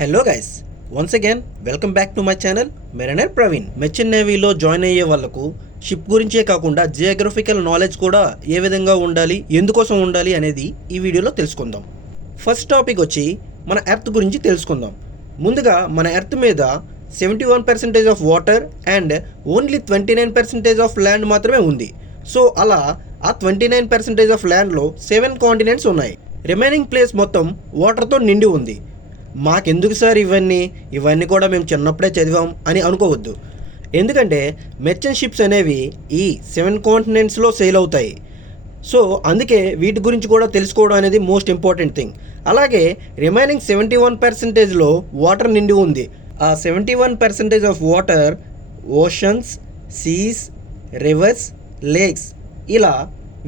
Hello guys, once again welcome back to my channel mariner Praveen. Merchant నేవీలో join అయ్యే వాళ్ళకు ship గురించే కాకుండా జియోగ్రఫికల్ నాలెడ్జ్ కూడా ఏ విధంగా ఉండాలి, ఎందుకోసం ఉండాలి అనేది ఈ వీడియోలో తెలుసుకుందాం. ఫస్ట్ టాపిక్ వచ్చి మన ఎర్త్ గురించి తెలుసుకుందాం. ముందుగా మన ఎర్త్ మీద 71% of water and only 29% of land మాత్రమే ఉంది. సో అలా ఆ 29% ఆఫ్ ల్యాండ్లో 7 కాంటినెంట్స్ ఉన్నాయి. రిమైనింగ్ ప్లేస్ మొత్తం వాటర్తో నిండి ఉంది. మాకెందుకు సార్ ఇవన్నీ కూడా మేము చిన్నప్పుడే చదివాం అని అనుకోవద్దు. ఎందుకంటే మెర్చెంట్ షిప్స్ అనేవి ఈ 7 కాంటినెంట్స్లో సేల్ అవుతాయి. సో అందుకే వీటి గురించి కూడా తెలుసుకోవడం అనేది మోస్ట్ ఇంపార్టెంట్ థింగ్. అలాగే రిమైనింగ్ 71%లో వాటర్ నిండి ఉంది. ఆ 71% of water oceans, seas, rivers, lakes ఇలా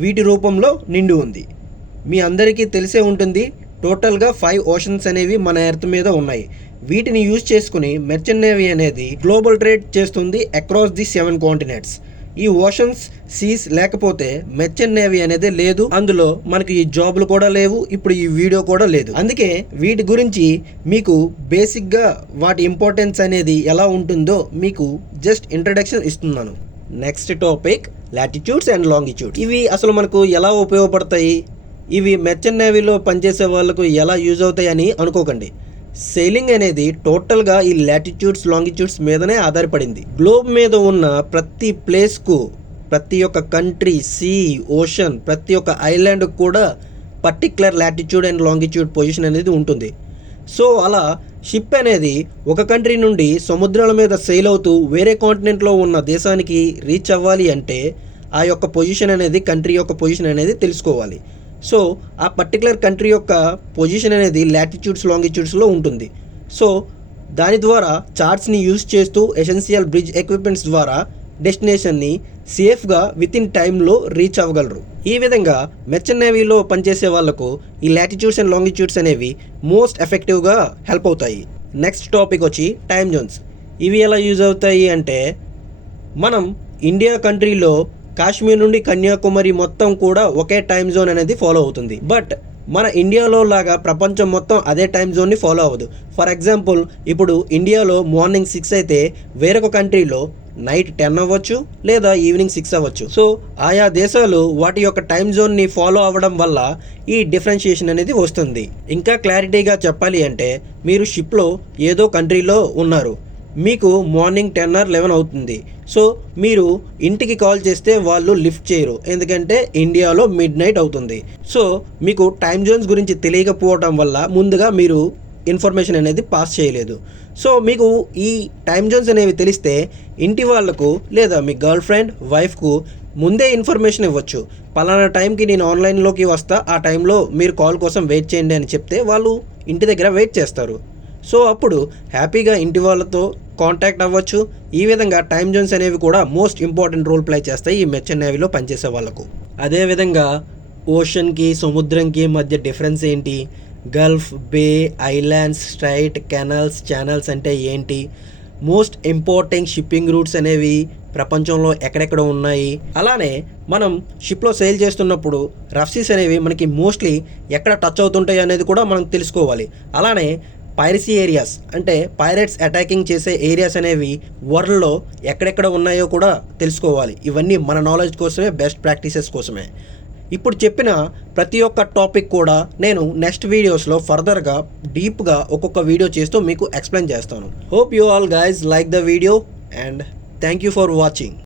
వీటి రూపంలో నిండి ఉంది. మీ అందరికీ తెలిసే ఉంటుంది, టోటల్గా 5 ఓషన్స్ అనేవి మన ఎర్త్ మీద ఉన్నాయి. వీటిని యూజ్ చేసుకుని మెర్చెంట్ నేవీ అనేది గ్లోబల్ ట్రేడ్ చేస్తుంది అక్రాస్ ది 7 కాంటినెంట్స్. ఈ ఓషన్స్, సీస్ లేకపోతే మెర్చెంట్ నేవీ అనేది లేదు. అందులో మనకి ఈ జాబ్లు కూడా లేవు, ఇప్పుడు ఈ వీడియో కూడా లేదు. అందుకే వీటి గురించి మీకు బేసిక్గా వాటి ఇంపార్టెన్స్ అనేది ఎలా ఉంటుందో మీకు జస్ట్ ఇంట్రడక్షన్ ఇస్తున్నాను. Next topic latitudes and longitudes. ఇవి అసలు మనకు ఎలా ఉపయోగపడతాయి, ఇవి మెర్చెంట్ నేవీలో పనిచేసే వాళ్ళకు ఎలా యూజ్ అవుతాయి అని అనుకోకండి. సెయిలింగ్ అనేది టోటల్గా ఈ లాటిట్యూడ్స్, లాంగిట్యూడ్స్ మీదనే ఆధారపడింది. గ్లోబ్ మీద ఉన్న ప్రతి ప్లేస్కు, ప్రతి ఒక్క కంట్రీ, సీ, ఓషన్, ప్రతి ఒక్క ఐలాండ్కు కూడా particular latitude and longitude position అనేది ఉంటుంది. సో అలా షిప్ అనేది ఒక కంట్రీ నుండి సముద్రాల మీద సెయిల్ అవుతూ వేరే కాంటినెంట్లో ఉన్న దేశానికి రీచ్ అవ్వాలి అంటే ఆ యొక్క పొజిషన్ అనేది, కంట్రీ యొక్క పొజిషన్ అనేది తెలుసుకోవాలి. సో ఆ పర్టికులర్ కంట్రీ యొక్క పొజిషన్ అనేది లాటిట్యూడ్స్, లాంగిట్యూడ్స్లో ఉంటుంది. సో దాని ద్వారా చార్ట్స్ని యూజ్ చేస్తూ ఎసెన్షియల్ బ్రిడ్జ్ ఎక్విప్మెంట్స్ ద్వారా డెస్టినేషన్ని సేఫ్గా విత్ ఇన్ టైంలో రీచ్ అవ్వగలరు. ఈ విధంగా మెర్చెంట్ నేవీలో పనిచేసే వాళ్లకు ఈ లాటిట్యూడ్స్ అండ్ లాంగిట్యూడ్స్ అనేవి మోస్ట్ ఎఫెక్టివ్గా హెల్ప్ అవుతాయి. నెక్స్ట్ టాపిక్ వచ్చి టైమ్ జోన్స్. ఇవి ఎలా యూజ్ అవుతాయి అంటే, మనం ఇండియా కంట్రీలో కాశ్మీర్ నుండి కన్యాకుమారి మొత్తం కూడా ఒకే టైం జోన్ అనేది ఫాలో అవుతుంది. బట్ మన ఇండియాలో లాగా ప్రపంచం మొత్తం అదే టైం జోన్ని ఫాలో అవ్వదు. ఫర్ ఎగ్జాంపుల్, ఇప్పుడు ఇండియాలో మార్నింగ్ 6 అయితే వేరొక కంట్రీలో నైట్ 10 అవ్వచ్చు, లేదా ఈవినింగ్ 6 అవ్వచ్చు. సో ఆయా దేశాలు వాటి యొక్క టైం జోన్ని ఫాలో అవ్వడం వల్ల ఈ డిఫరెన్షియేషన్ అనేది వస్తుంది. ఇంకా క్లారిటీగా చెప్పాలి అంటే, మీరు షిప్లో ఏదో కంట్రీలో ఉన్నారు, మీకు మార్నింగ్ 10 or 11 అవుతుంది. సో మీరు ఇంటికి కాల్ చేస్తే వాళ్ళు లిఫ్ట్ చేయరు, ఎందుకంటే ఇండియాలో మిడ్ నైట్ అవుతుంది. సో మీకు టైం జోన్స్ గురించి తెలియకపోవడం వల్ల ముందుగా మీరు ఇన్ఫర్మేషన్ అనేది పాస్ చేయలేదు. సో మీకు ఈ టైం జోన్స్ అనేవి తెలిస్తే ఇంటి వాళ్ళకు లేదా మీ గర్ల్ ఫ్రెండ్, వైఫ్కు ముందే ఇన్ఫర్మేషన్ ఇవ్వచ్చు. పలానా టైంకి నేను ఆన్లైన్లోకి వస్తా, ఆ టైంలో మీరు కాల్ కోసం వెయిట్ చేయండి అని చెప్తే వాళ్ళు ఇంటి దగ్గర వెయిట్ చేస్తారు. సో అప్పుడు హ్యాపీగా ఇంటి వాళ్ళతో కాంటాక్ట్ అవ్వచ్చు. ఈ విధంగా టైం జోన్స్ అనేవి కూడా మోస్ట్ ఇంపార్టెంట్ రోల్ ప్లే చేస్తాయి ఈ మెర్చెంట్ నేవీలో పనిచేసే వాళ్ళకు. అదేవిధంగా ఓషన్కి, సముద్రంకి మధ్య డిఫరెన్స్ ఏంటి, గల్ఫ్, బే, ఐలాండ్స్, స్ట్రైట్, కెనాల్స్, ఛానల్స్ అంటే ఏంటి, మోస్ట్ ఇంపార్టెంట్ షిప్పింగ్ రూట్స్ అనేవి ప్రపంచంలో ఎక్కడెక్కడ ఉన్నాయి, అలానే మనం షిప్లో సెయిల్ చేస్తున్నప్పుడు రఫ్ సీస్ అనేవి మనకి మోస్ట్లీ ఎక్కడ టచ్ అవుతుంటాయి అనేది కూడా మనం తెలుసుకోవాలి. అలానే పైరసీ ఏరియాస్ అంటే పైరేట్స్ అటాకింగ్ చేసే ఏరియాస్ అనేవి వరల్డ్లో ఎక్కడెక్కడ ఉన్నాయో కూడా తెలుసుకోవాలి. ఇవన్నీ మన నాలెడ్జ్ కోసమే, బెస్ట్ ప్రాక్టీసెస్ కోసమే. ఇప్పుడు చెప్పిన ప్రతి ఒక్క టాపిక్ కూడా నేను నెక్స్ట్ వీడియోస్లో ఫర్దర్గా డీప్గా ఒక్కొక్క వీడియో చేస్తూ మీకు ఎక్స్ప్లెయిన్ చేస్తాను. Hope you all guys like the video and thank you for watching.